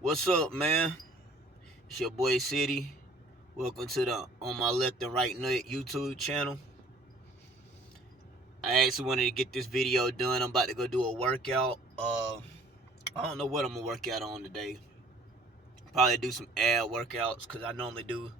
What's up, man? It's your boy City. Welcome to the On My Left and Right Nut YouTube channel. I actually wanted to get this video done. I'm about to go do a workout. I don't know what I'm gonna work out on today. Probably do some ab workouts because I normally do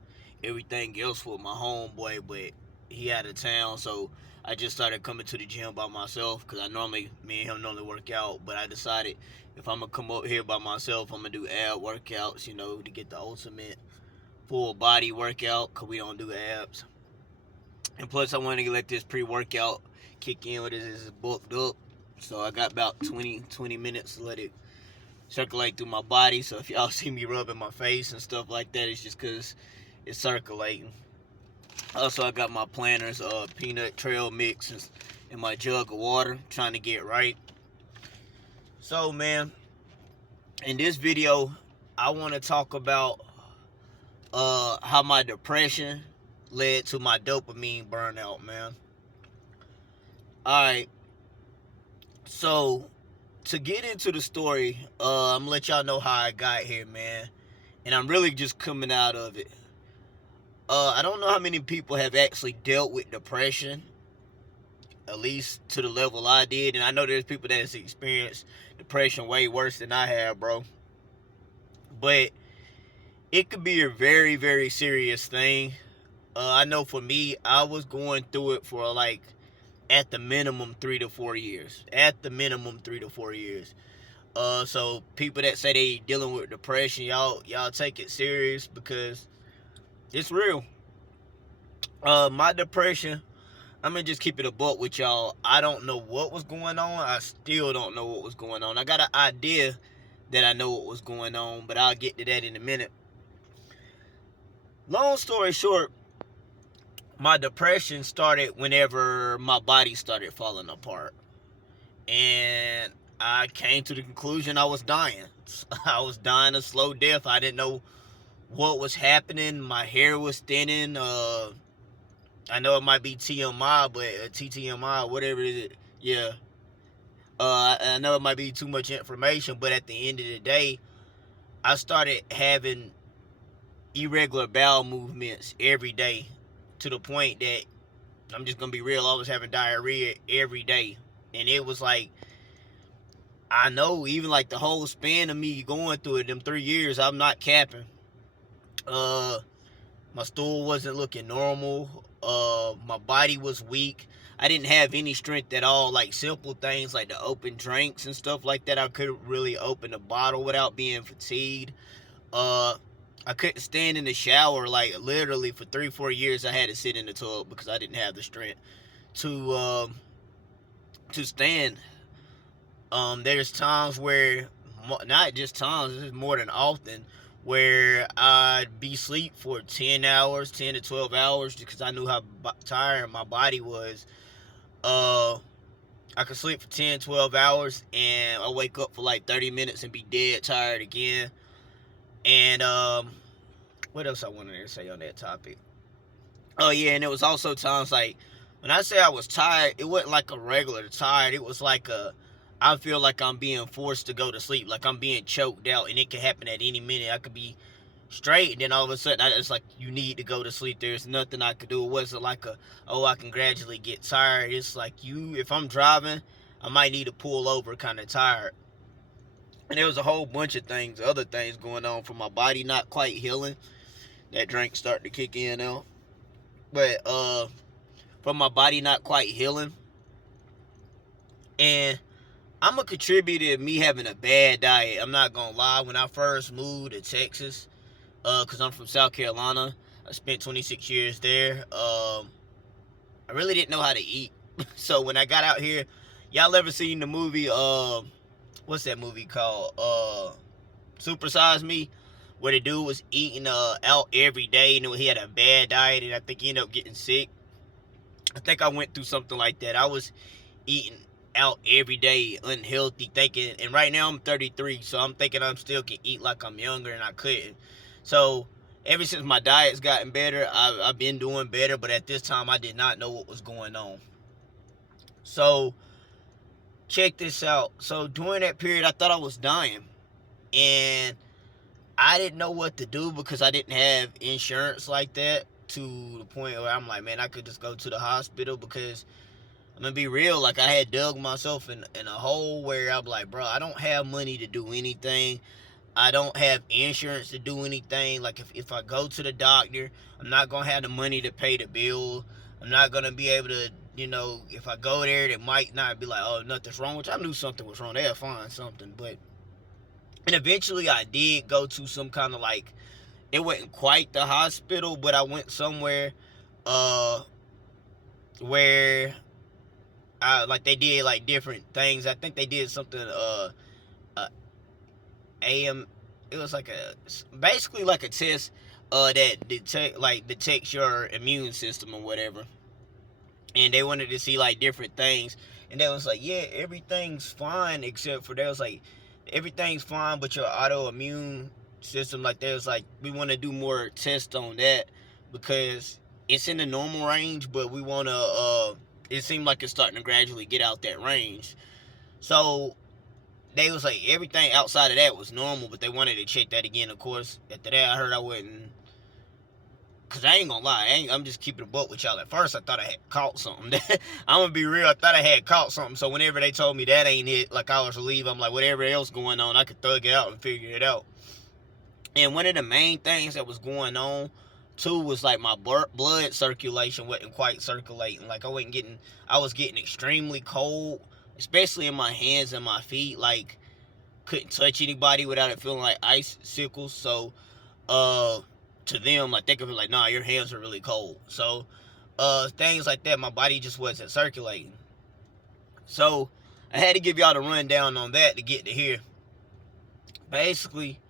everything else with my homeboy, but he out of town, so I just started coming to the gym by myself because me and him normally work out. But I decided if I'm gonna come up here by myself, I'm gonna do ab workouts, to get the ultimate full body workout because we don't do abs. And plus, I wanted to let this pre workout kick in with it. It's booked up. So I got about 20 minutes to let it circulate through my body. So if y'all see me rubbing my face and stuff like that, it's just because it's circulating. Also, I got my planters, peanut trail mix, and my jug of water, trying to get right. So, man, in this video, I want to talk about how my depression led to my dopamine burnout, man. Alright, so to get into the story, I'm gonna let y'all know how I got here, man. And I'm really just coming out of it. I don't know how many people have actually dealt with depression, at least to the level I did. And I know there's people that has experienced depression way worse than I have, bro. But it could be a very, very serious thing. I know for me, I was going through it for like at the minimum 3 to 4 years. At the minimum 3 to 4 years. So people that say they dealing with depression, y'all take it serious because it's real. My depression, I'm gonna just keep it a buck with y'all. I don't know what was going on. I still don't know what was going on. I got an idea that I know what was going on, but I'll get to that in a minute. Long story short, my depression started whenever my body started falling apart. And I came to the conclusion I was dying. I was dying a slow death. I didn't know what was happening. My hair was thinning. I know it might be TMI, but TTMI, whatever it is. Yeah. I know it might be too much information, but at the end of the day, I started having irregular bowel movements every day to the point that I'm just gonna be real. I was having diarrhea every day, and it was like, I know, even like the whole span of me going through it, them 3 years, I'm not capping. Uh, my stool wasn't looking normal. My body was weak. I didn't have any strength at all. Like simple things like to open drinks and stuff like that. I couldn't really open a bottle without being fatigued. Uh, I couldn't stand in the shower. Like literally for 3, 4 years, I had to sit in the tub because I didn't have the strength to stand. There's times where, not just times, this is more than often, where I'd be asleep for 10 hours, 10 to 12 hours, because I knew how tired my body was. I could sleep for 10, 12 hours, and I wake up for like 30 minutes and be dead tired again. And, what else I wanted to say on that topic? Oh, yeah, and it was also times like, when I say I was tired, it wasn't like a regular tired. It was like I feel like I'm being forced to go to sleep, like I'm being choked out, and it could happen at any minute. I could be straight, and then all of a sudden, it's like you need to go to sleep. There's nothing I could do. It wasn't like I can gradually get tired. It's like if I'm driving, I might need to pull over, kind of tired. And there was a whole bunch of things, other things going on from my body not quite healing. That drink started to kick in now, but from my body not quite healing, and I'm a contributor to me having a bad diet. I'm not gonna lie. When I first moved to Texas, cause I'm from South Carolina, I spent 26 years there. I really didn't know how to eat. So when I got out here, y'all ever seen the movie? What's that movie called? Super Size Me, where the dude was eating out every day, and he had a bad diet, and I think he ended up getting sick. I think I went through something like that. I was eating out every day, unhealthy, thinking, and right now I'm 33, so I'm thinking I'm still can eat like I'm younger, and I couldn't. So ever since my diet's gotten better, I've been doing better, but at this time I did not know what was going on. So check this out. So during that period, I thought I was dying, and I didn't know what to do because I didn't have insurance like that, to the point where I'm like, man, I could just go to the hospital. Because I'm gonna be real, like, I had dug myself in a hole where I'm like, bro, I don't have money to do anything. I don't have insurance to do anything. Like, if I go to the doctor, I'm not gonna have the money to pay the bill. I'm not gonna be able to, if I go there, it might not be like, oh, nothing's wrong, which I knew something was wrong. They'll find something. And eventually I did go to some kind of, like, it wasn't quite the hospital, but I went somewhere uh where like, they did, like, different things. I think they did something uh AM. It was like basically like a test that detects your immune system or whatever. And they wanted to see, like, different things. And they was like, yeah, everything's fine, except for, they was like, everything's fine but your autoimmune system. Like, they was like, we want to do more tests on that, because it's in the normal range, but we want to it seemed like it's starting to gradually get out that range. So they was like, everything outside of that was normal, but they wanted to check that again. Of course, after that, I heard I wouldn't. Cause I ain't gonna lie, I'm just keeping a book with y'all. At first, I thought I had caught something. I'm gonna be real, I thought I had caught something. So whenever they told me that ain't it, like, I was relieved. I'm like, whatever else going on, I could thug it out and figure it out. And one of the main things that was going on too was, like, my blood circulation wasn't quite circulating. Like, I was getting extremely cold, especially in my hands and my feet. Like, couldn't touch anybody without it feeling like icicles. So, to them, like, think of it like, nah, your hands are really cold. So, things like that, my body just wasn't circulating. So, I had to give y'all the rundown on that to get to here. Basically,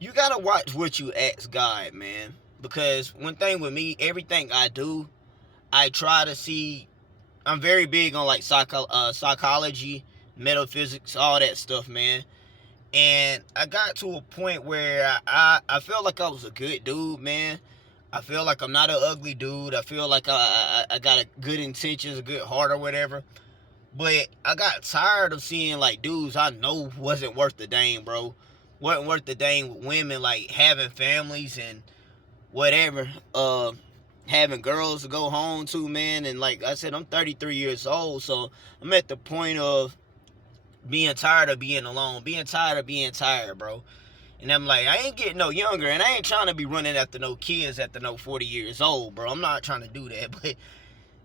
you gotta watch what you ask God, man. Because one thing with me, everything I do, I try to see. I'm very big on, like, psychology, metaphysics, all that stuff, man. And I got to a point where I felt like I was a good dude, man. I feel like I'm not an ugly dude. I feel like I got a good intentions, a good heart or whatever. But I got tired of seeing, like, dudes I know wasn't worth the dang, bro. Wasn't worth the dang with women, like, having families and whatever. Having girls to go home to, man. And like I said, I'm 33 years old, so I'm at the point of being tired of being alone, being tired of being tired, bro. And I'm like, I ain't getting no younger, and I ain't trying to be running after no kids after no 40 years old, bro. I'm not trying to do that, but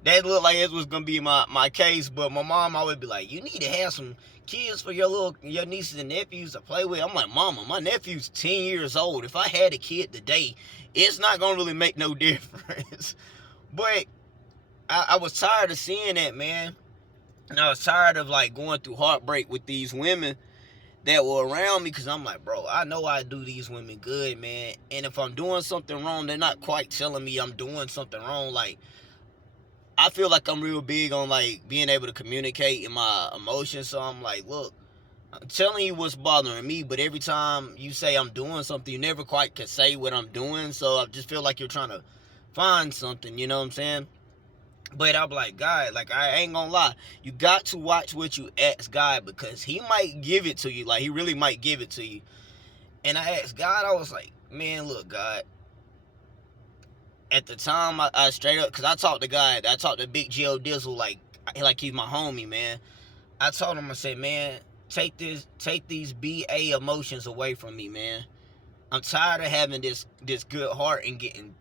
that looked like it was gonna be my case. But my mom always be like, you need to have some kids for your nieces and nephews to play with. I'm like, mama, my nephew's 10 years old. If I had a kid today, it's not gonna really make no difference. But I was tired of seeing that, man. And I was tired of, like, going through heartbreak with these women that were around me, because I'm like, bro, I know I do these women good, man. And if I'm doing something wrong, they're not quite telling me I'm doing something wrong. Like, I feel like I'm real big on, like, being able to communicate in my emotions. So I'm like, look, I'm telling you what's bothering me, but every time you say I'm doing something, you never quite can say what I'm doing. So I just feel like you're trying to find something, you know what I'm saying? But I'm like, God, like, I ain't gonna lie. You got to watch what you ask God, because he might give it to you. Like, he really might give it to you. And I asked God, I was like, man, look, God. At the time, I straight up, because I talked to Big Joe Dizzle, like he's my homie, man. I told him, I said, man, take these BA emotions away from me, man. I'm tired of having this good heart and getting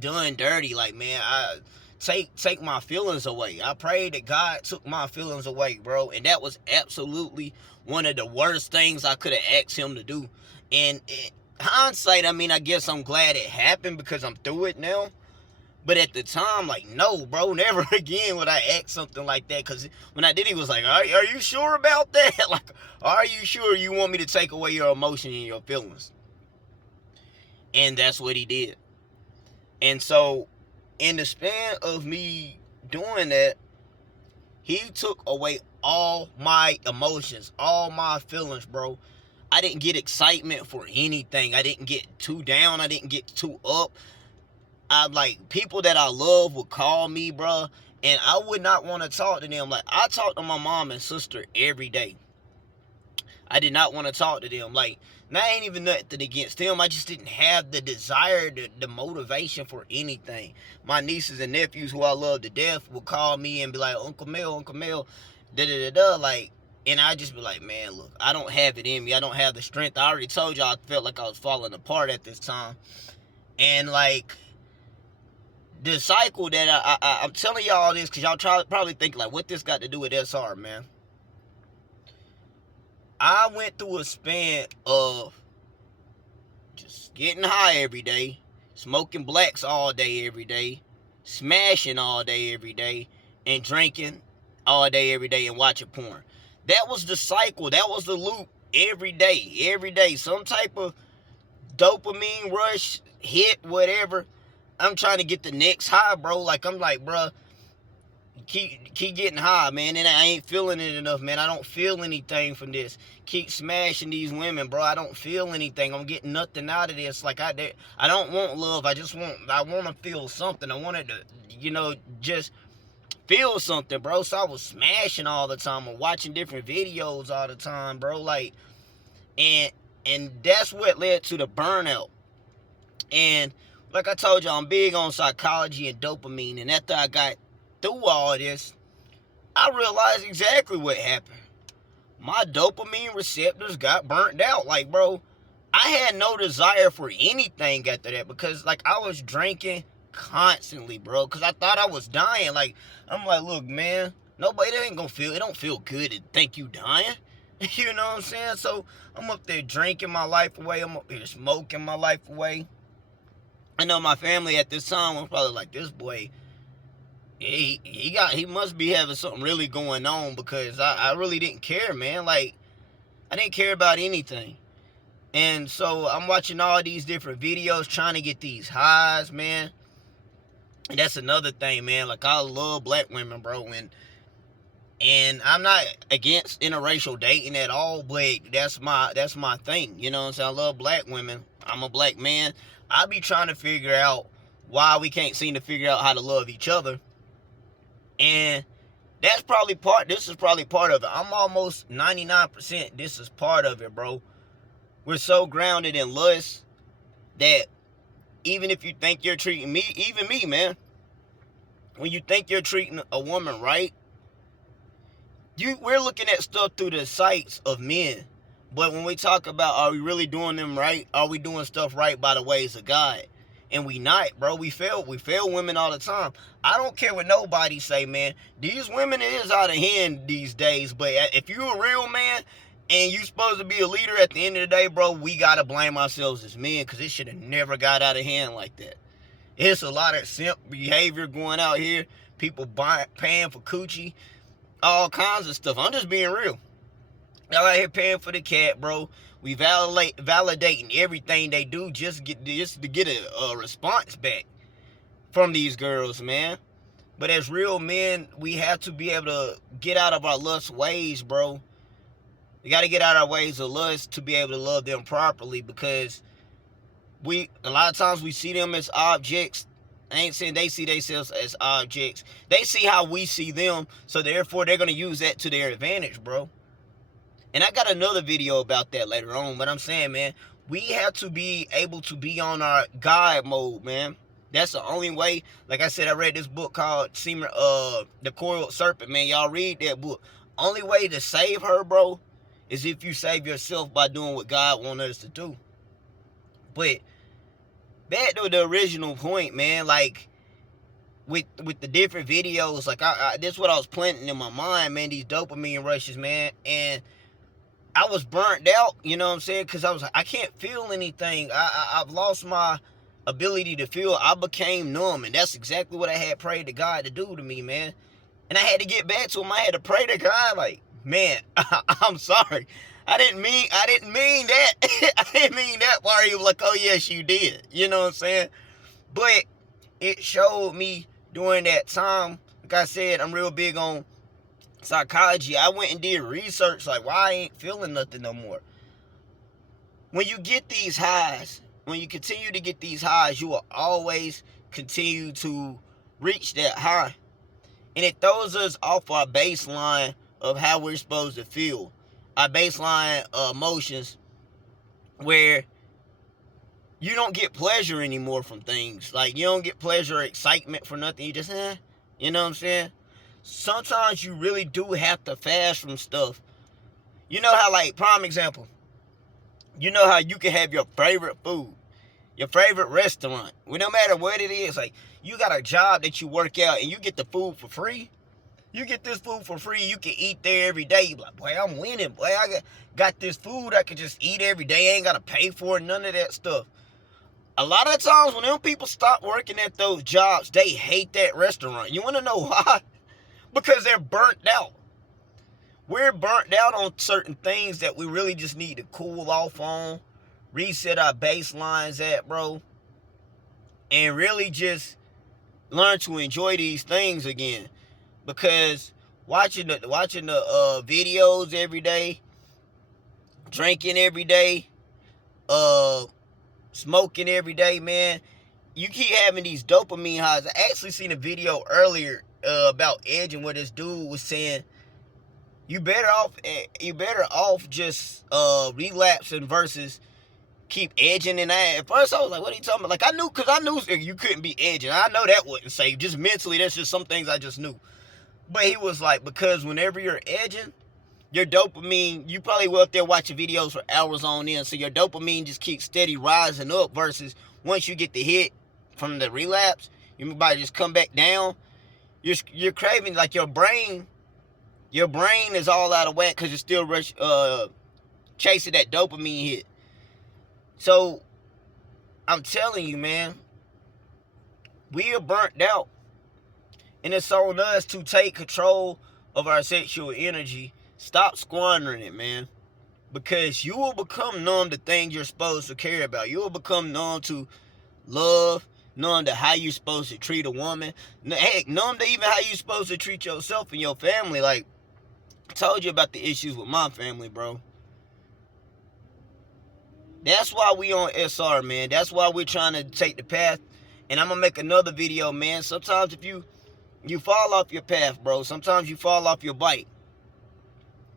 done dirty. Like, man, take my feelings away. I prayed that God took my feelings away, bro. And that was absolutely one of the worst things I could have asked him to do. And hindsight, I mean, I guess I'm glad it happened, because I'm through it now. But at the time, like, no, bro, never again would I act something like that. Because when I did, he was like, are you sure about that? Like, are you sure you want me to take away your emotion and your feelings? And that's what he did. And so, in the span of me doing that, he took away all my emotions, all my feelings, bro. I didn't get excitement for anything. I didn't get too down. I didn't get too up. Like, people that I love would call me, bro, and I would not want to talk to them. Like, I talk to my mom and sister every day. I did not want to talk to them. Like, now ain't even nothing against them. I just didn't have the desire, the motivation for anything. My nieces and nephews, who I love to death, will call me and be like, Uncle Mel, da da da da. Like, and I just be like, man, look, I don't have it in me. I don't have the strength. I already told y'all I felt like I was falling apart at this time. And like, the cycle that I'm telling y'all all this because y'all probably think like, what this got to do with SR, man? I went through a span of just getting high every day, smoking blacks all day every day, smashing all day every day, and drinking all day every day and watching porn. That was the cycle. That was the loop every day. Every day. Some type of dopamine rush, hit, whatever. I'm trying to get the next high, bro. Like, I'm like, bro, keep getting high, man, and I ain't feeling it enough, man. I don't feel anything from this. Keep smashing these women, bro. I don't feel anything. I'm getting nothing out of this. Like, I don't want love. I want to feel something. I wanted to, just feel something, bro. So I was smashing all the time. I'm watching different videos all the time, bro. Like, and that's what led to the burnout. And like I told you, I'm big on psychology and dopamine. And after I got through all this, I realized exactly what happened. My dopamine receptors got burnt out. Like, bro, I had no desire for anything after that because, like, I was drinking constantly, bro, because I thought I was dying. Like, I'm like, look, man, nobody ain't gonna feel, it don't feel good to think you dying. You know what I'm saying? So I'm up there drinking my life away. I'm up here smoking my life away. I know my family at this time was probably like, this boy, he must be having something really going on, because I really didn't care, man. Like, I didn't care about anything. And so I'm watching all these different videos trying to get these highs, man. And that's another thing, man. Like, I love black women, bro. And I'm not against interracial dating at all, but that's my thing. You know what I'm saying? I love black women. I'm a black man. I be trying to figure out why we can't seem to figure out how to love each other. And this is probably part of it. I'm almost 99% this is part of it, bro. We're so grounded in lust that even if you think you're treating me, even me, man, when you think you're treating a woman right, we're looking at stuff through the sights of men. But when we talk about, are we really doing them right? Are we doing stuff right by the ways of God? And we not, bro. We fail women all the time. I don't care what nobody say, man. These women is out of hand these days. But if you a real man and you supposed to be a leader at the end of the day, bro, we got to blame ourselves as men, because it should have never got out of hand like that. It's a lot of simp behavior going out here. People paying for coochie. All kinds of stuff. I'm just being real. Y'all out here paying for the cat, bro. We validating everything they do just to get a response back from these girls, man. But as real men, we have to be able to get out of our lust ways, bro. We got to get out of our ways of lust to be able to love them properly, because a lot of times we see them as objects. I ain't saying they see themselves as objects. They see how we see them, so therefore they're going to use that to their advantage, bro. And I got another video about that later on, but I'm saying, man, we have to be able to be on our God mode, man. That's the only way. Like I said, I read this book called Semen, The Coiled Serpent, man. Y'all read that book. Only way to save her, bro, is if you save yourself by doing what God wants us to do. But back to the original point, man, like, with the different videos, like, this is what I was planting in my mind, man, these dopamine rushes, man, and I was burnt out, you know what I'm saying, because I can't feel anything. I've lost my ability to feel. I became numb, and that's exactly what I had prayed to God to do to me, man. And I had to get back to him. I had to pray to God, like, man, I'm sorry. I didn't mean that. I didn't mean that part. He was like, oh, yes, you did. You know what I'm saying? But it showed me during that time, like I said, I'm real big on psychology. I went and did research, like, why I ain't feeling nothing no more. When you get these highs, when you continue to get these highs, you will always continue to reach that high. And it throws us off our baseline of how we're supposed to feel. our baseline emotions, where you don't get pleasure anymore from things. Like, you don't get pleasure or excitement for nothing. You just, you know what I'm saying? Sometimes you really do have to fast from stuff. You know how, like, prime example, you know how you can have your favorite food, your favorite restaurant, well, no matter what it is. Like, you got a job that you work out and you get the food for free. You get this food for free, you can eat there every day. You be like, boy, I'm winning. Boy, I got this food I can just eat every day. I ain't got to pay for it, none of that stuff. A lot of times when them people stop working at those jobs, they hate that restaurant. You want to know why? Because they're burnt out. We're burnt out on certain things that we really just need to cool off on, reset our baselines at, bro, and really just learn to enjoy these things again. Because watching the videos every day, drinking every day, smoking every day, man, you keep having these dopamine highs. I actually seen a video earlier about edging, where this dude was saying you better off just relapsing versus keep edging. And at first I was like, what are you talking about? Like, I knew you couldn't be edging. I know that wasn't safe. Just mentally, that's just some things I just knew. But he was like, because whenever you're edging, your dopamine, you probably will up there watching videos for hours on end, so your dopamine just keeps steady rising up, versus once you get the hit from the relapse, your body just come back down. You're craving, like, your brain is all out of whack because you're still chasing that dopamine hit. So I'm telling you, man, we are burnt out. And it's on us to take control of our sexual energy. Stop squandering it, man. Because you will become numb to things you're supposed to care about. You will become numb to love, numb to how you're supposed to treat a woman. Heck, numb to even how you're supposed to treat yourself and your family. Like, I told you about the issues with my family, bro. That's why we on SR, man. That's why we're trying to take the path. And I'm going to make another video, man. Sometimes if you fall off your path, bro. Sometimes you fall off your bike.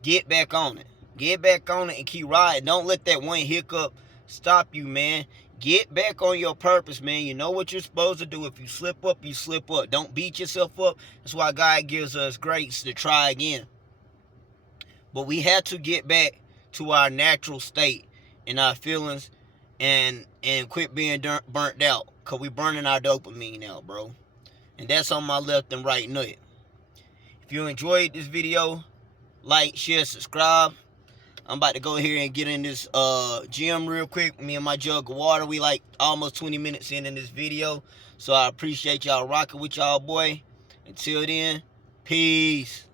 Get back on it. Get back on it and keep riding. Don't let that one hiccup stop you, man. Get back on your purpose, man. You know what you're supposed to do. If you slip up, you slip up. Don't beat yourself up. That's why God gives us grace to try again. But we have to get back to our natural state and our feelings, and quit being burnt out. Because we burning our dopamine out, bro. And that's on my left and right nut. If you enjoyed this video, like, share, subscribe. I'm about to go here and get in this gym real quick. Me and my jug of water. We like almost 20 minutes in this video. So I appreciate y'all rocking with y'all, boy. Until then, peace.